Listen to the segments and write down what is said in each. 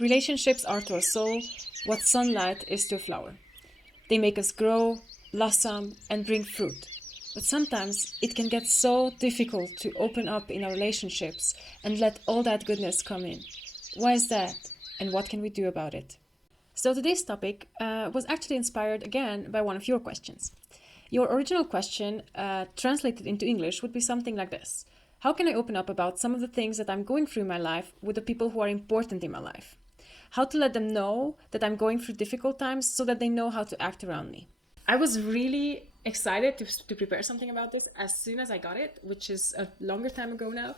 Relationships are to our soul what sunlight is to a flower. They make us grow, blossom, and bring fruit. But sometimes it can get so difficult to open up in our relationships and let all that goodness come in. Why is that? And what can we do about it? So today's topic was actually inspired again by one of your questions. Your original question, translated into English, would be something like this. How can I open up about some of the things that I'm going through in my life with the people who are important in my life? How to let them know that I'm going through difficult times so that they know how to act around me. I was really excited to prepare something about this as soon as I got it, which is a longer time ago now.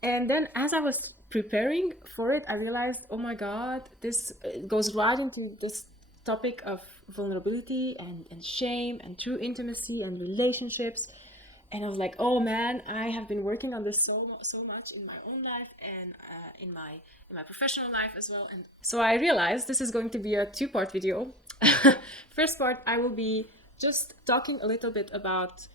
And then as I was preparing for it, I realized, oh my God, this goes right into this topic of vulnerability and shame and true intimacy and relationships. And I was like, oh man, I have been working on this so much in my own life and in my professional life as well. And so I realized this is going to be a two-part video. First part, I will be just talking a little bit about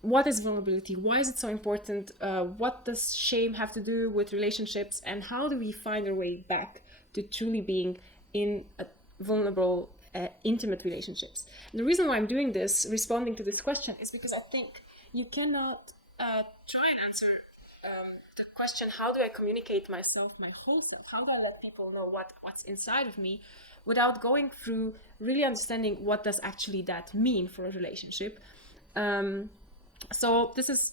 what is vulnerability, why is it so important, what does shame have to do with relationships, and how do we find our way back to truly being in a vulnerable, intimate relationships. And the reason why I'm doing this, responding to this question, is because I think you cannot try and answer the question, how do I communicate myself, my whole self, how do I let people know what's inside of me, without going through really understanding what does actually that mean for a relationship. So this is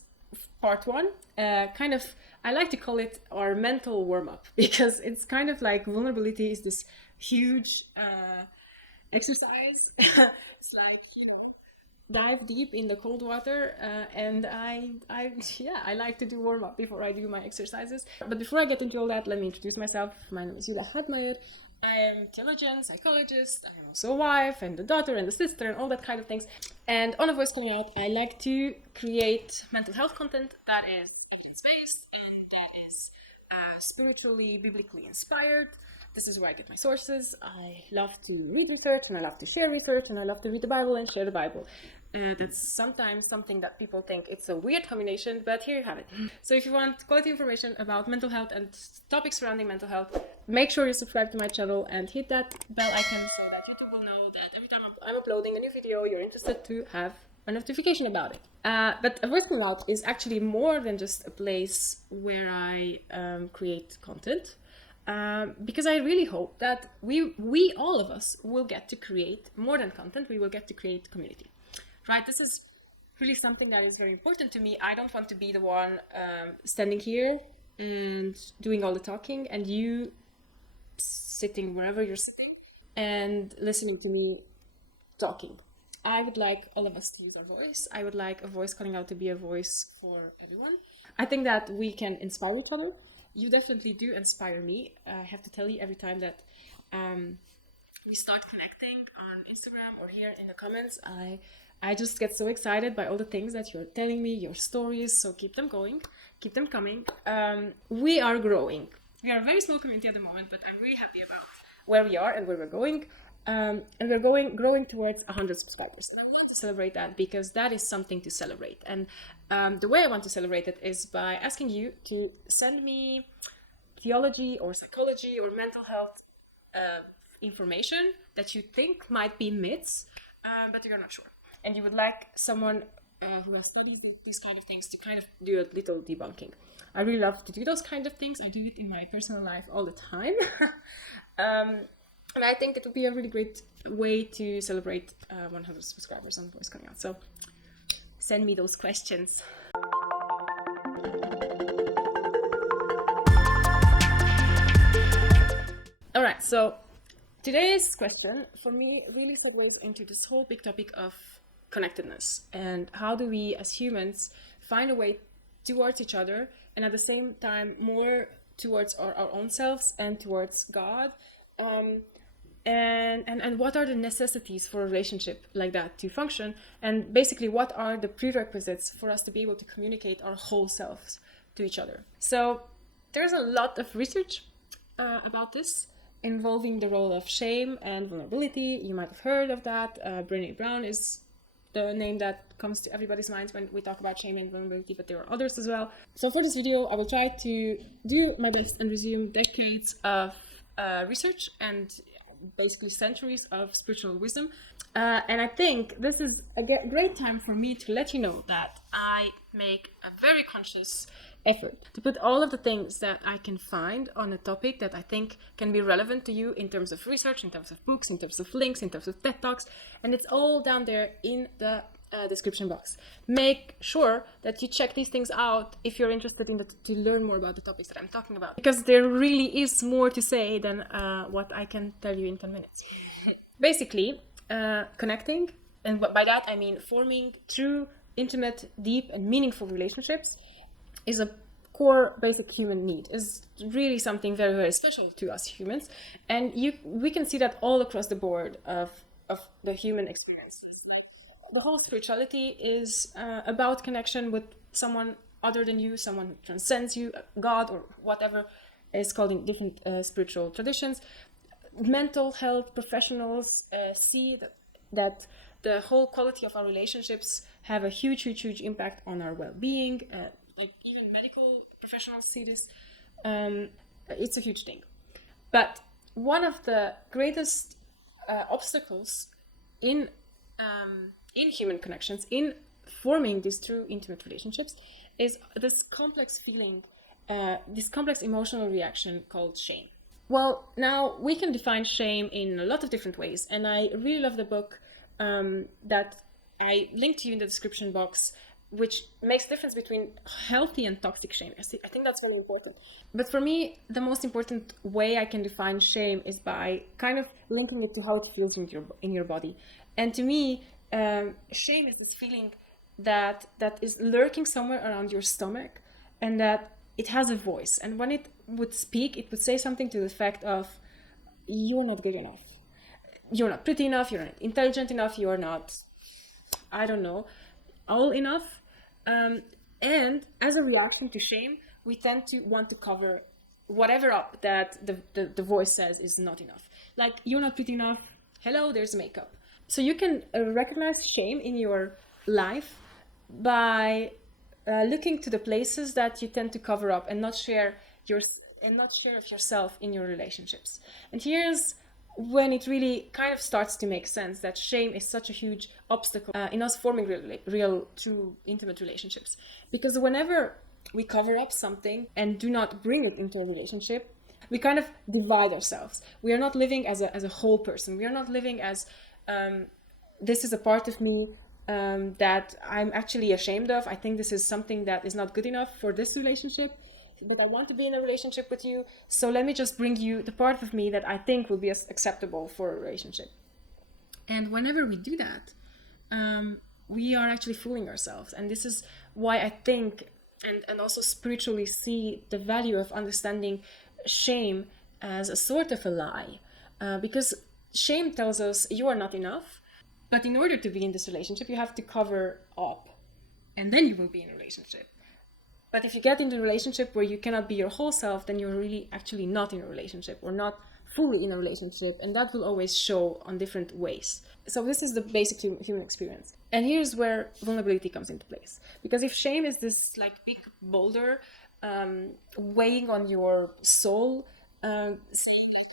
part one, kind of, I like to call it our mental warm-up, because it's kind of like vulnerability is this huge exercise. It's like, dive deep in the cold water, and I like to do warm-up before I do my exercises. But before I get into all that, let me introduce myself. My name is Julia Hadmeijer. I am theologian, psychologist, I am also a wife and a daughter and a sister and all that kind of things. And on A Voice Calling Out, I like to create mental health content that is evidence-based and that is spiritually, biblically inspired. This is where I get my sources. I love to read research and I love to share research and I love to read the Bible and share the Bible. That's sometimes something that people think it's a weird combination, but here you have it. So if you want quality information about mental health and topics surrounding mental health, make sure you subscribe to my channel and hit that bell icon so that YouTube will know that every time I'm uploading a new video, you're interested to have a notification about it. But A Voice Calling Out is actually more than just a place where I create content. Because I really hope that we all of us will get to create more than content. We will get to create community, right? This is really something that is very important to me. I don't want to be the one standing here and doing all the talking and you sitting wherever you're sitting and listening to me talking. I would like all of us to use our voice. I would like A Voice Calling Out to be a voice for everyone. I think that we can inspire each other. You definitely do inspire me. I have to tell you, every time that we start connecting on Instagram or here in the comments, I just get so excited by all the things that you're telling me, your stories. So keep them going, keep them coming. We are growing. We are a very small community at the moment, but I'm really happy about where we are and where we're going. And we're growing towards 100 subscribers. And I want to celebrate that because that is something to celebrate. And the way I want to celebrate it is by asking you to send me theology or psychology or mental health information that you think might be myths, but you're not sure. And you would like someone who has studied these kind of things to kind of do a little debunking. I really love to do those kind of things. I do it in my personal life all the time. And I think it would be a really great way to celebrate 100 subscribers on Voice Calling Out. So send me those questions. All right, so today's question for me really segues into this whole big topic of connectedness and how do we as humans find a way towards each other and at the same time more towards our own selves and towards God. And what are the necessities for a relationship like that to function, and basically what are the prerequisites for us to be able to communicate our whole selves to each other. So there's a lot of research about this involving the role of shame and vulnerability. You might have heard of that. Brené Brown is the name that comes to everybody's minds when we talk about shame and vulnerability, but there are others as well. So for this video, I will try to do my best and resume decades of research and basically centuries of spiritual wisdom. And I think this is a great time for me to let you know that I make a very conscious effort to put all of the things that I can find on a topic that I think can be relevant to you in terms of research, in terms of books, in terms of links, in terms of TED Talks, and it's all down there in the description box. Make sure that you check these things out if you're interested in to learn more about the topics that I'm talking about, because there really is more to say than what I can tell you in 10 minutes. Basically, connecting, and by that I mean forming true, intimate, deep, and meaningful relationships, is a core basic human need. Is really something very, very special to us humans, and we can see that all across the board of the human experiences. Like, the whole spirituality is about connection with someone other than you, someone who transcends you, God, or whatever is called in different spiritual traditions. Mental health professionals see that the whole quality of our relationships have a huge impact on our well-being. Like, even medical professionals see this. It's a huge thing. But one of the greatest obstacles in human connections, in forming these true intimate relationships, is this complex feeling, this complex emotional reaction called shame. Well, now we can define shame in a lot of different ways, and I really love the book that I linked to you in the description box, which makes a difference between healthy and toxic shame. I think that's really important. But for me, the most important way I can define shame is by kind of linking it to how it feels in your body. And to me, shame is this feeling that is lurking somewhere around your stomach, and that it has a voice. And when it would speak, it would say something to the effect of, you're not good enough, you're not pretty enough, you're not intelligent enough, you're not, I don't know, all enough. And as a reaction to shame, we tend to want to cover whatever up that the voice says is not enough. Like, you're not pretty enough, hello, there's makeup. So you can recognize shame in your life by looking to the places that you tend to cover up and not share of yourself in your relationships. And here's when it really kind of starts to make sense that shame is such a huge obstacle in us forming real, true, intimate relationships. Because whenever we cover up something and do not bring it into a relationship, we kind of divide ourselves. We are not living as a whole person. We are not living as, this is a part of me that I'm actually ashamed of. I think this is something that is not good enough for this relationship, but I want to be in a relationship with you, so let me just bring you the part of me that I think will be acceptable for a relationship. And whenever we do that, we are actually fooling ourselves. And this is why I think, and also spiritually see the value of understanding shame as a sort of a lie. Because shame tells us you are not enough, but in order to be in this relationship, you have to cover up, and then you will be in a relationship. But if you get into a relationship where you cannot be your whole self, then you're really actually not in a relationship, or not fully in a relationship, and that will always show on different ways. So this is the basic human experience. And here's where vulnerability comes into place. Because if shame is this like big boulder weighing on your soul, saying that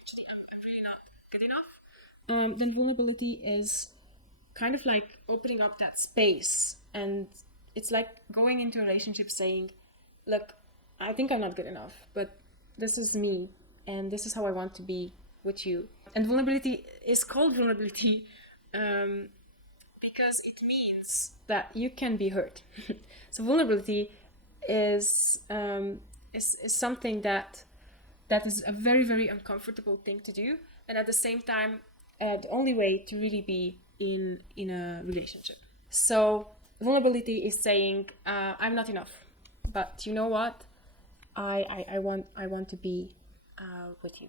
actually I'm really not good enough, then vulnerability is kind of like opening up that space. And it's like going into a relationship saying, look, I think I'm not good enough, but this is me, and this is how I want to be with you. And vulnerability is called vulnerability because it means that you can be hurt. So vulnerability is something that is a very, very uncomfortable thing to do, and at the same time, the only way to really be in a relationship. So vulnerability is saying, I'm not enough, but you know what? I want to be with you.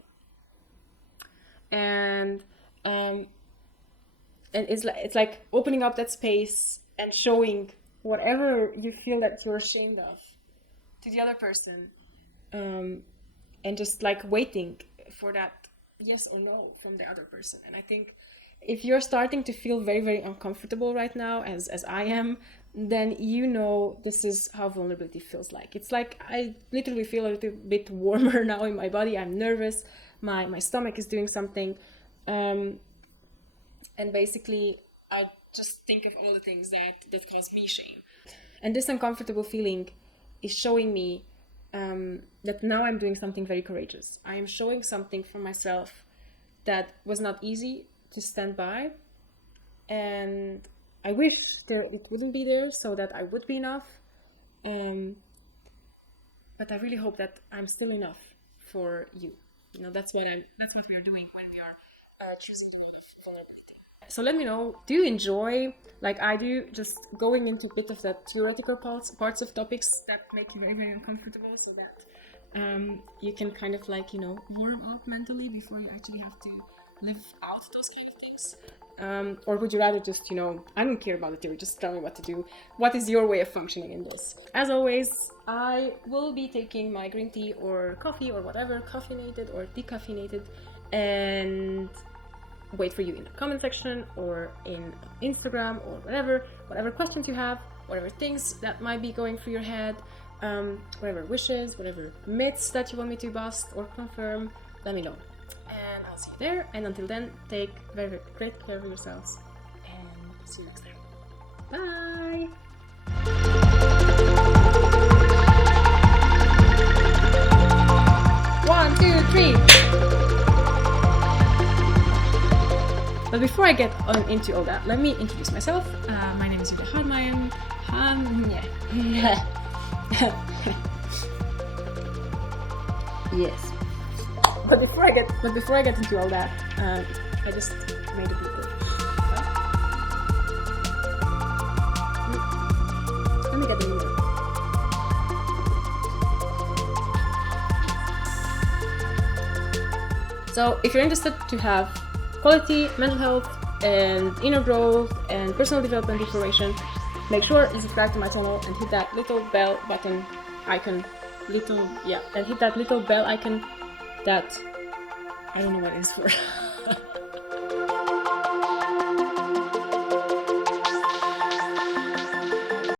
And it's like opening up that space and showing whatever you feel that you're ashamed of to the other person, and just like waiting for that yes or no from the other person. And I think if you're starting to feel very, very uncomfortable right now, as I am, then you know this is how vulnerability feels like. It's like I literally feel a little bit warmer now in my body. I'm nervous. My stomach is doing something. And basically, I just think of all the things that cause me shame. And this uncomfortable feeling is showing me that now I'm doing something very courageous. I am showing something for myself that was not easy to stand by. And I wish it wouldn't be there so that I would be enough. But I really hope that I'm still enough for you. You know, that's what we are doing when we are choosing to love vulnerability. So let me know, do you enjoy, like I do, just going into a bit of that theoretical parts of topics that make you very, very uncomfortable, so that you can kind of like, you know, warm up mentally before you actually have to live out those kind of things? Or would you rather just, you know, I don't care about the theory, just tell me what to do. What is your way of functioning in this? As always, I will be taking my green tea or coffee or whatever, caffeinated or decaffeinated, and wait for you in the comment section or in Instagram or whatever questions you have, whatever things that might be going through your head, whatever wishes, whatever myths that you want me to bust or confirm, let me know. And I'll see you there. And until then, take very, very great care of yourselves. And see you next time. Bye! One, two, three! But before I get into all that, let me introduce myself. My name is Julia Harmayan. Yes. But before I get into all that, I just made a video. Let me get the video. So if you're interested to have quality mental health and inner growth and personal development information, make sure you subscribe to my channel and hit that little bell button icon. And hit that little bell icon that I don't know what it is for.